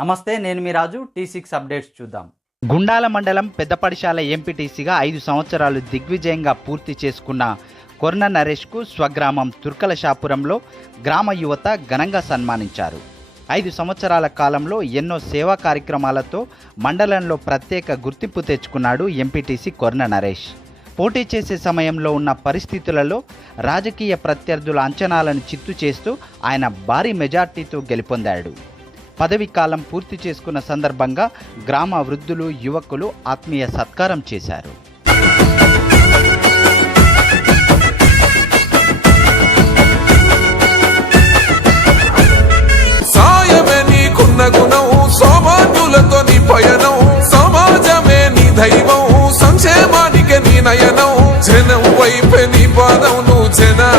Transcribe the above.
నమస్తే నేను మీ రాజు. టీ సిక్స్ అప్డేట్స్ చూద్దాం. గుండాల మండలం పెద్దపడిశాల ఎంపీటీసీగా ఐదు సంవత్సరాలు దిగ్విజయంగా పూర్తి చేసుకున్న కొర్ణ నరేష్కు స్వగ్రామం తుర్కలశాపురంలో గ్రామ యువత ఘనంగా సన్మానించారు. ఐదు సంవత్సరాల కాలంలో ఎన్నో సేవా కార్యక్రమాలతో మండలంలో ప్రత్యేక గుర్తింపు తెచ్చుకున్నాడు ఎంపీటీసీ కొర్ణ నరేష్. పోటీ చేసే సమయంలో ఉన్న పరిస్థితులలో రాజకీయ ప్రత్యర్థుల అంచనాలను చిత్తు చేస్తూ ఆయన భారీ మెజార్టీతో గెలుపొందాడు. పదవి కాలం పూర్తి చేసుకున్న సందర్భంగా గ్రామ వృద్ధులు యువకులు ఆత్మీయ సత్కారం చేశారు. సాయమే నీకున్న గుణం సౌభాగ్యులతో నీ పయనం సమాజమే నీ దైవం సంక్షేమానికి నీ నయనం జనం వైపే నీ పాదం నువ్వు జనాల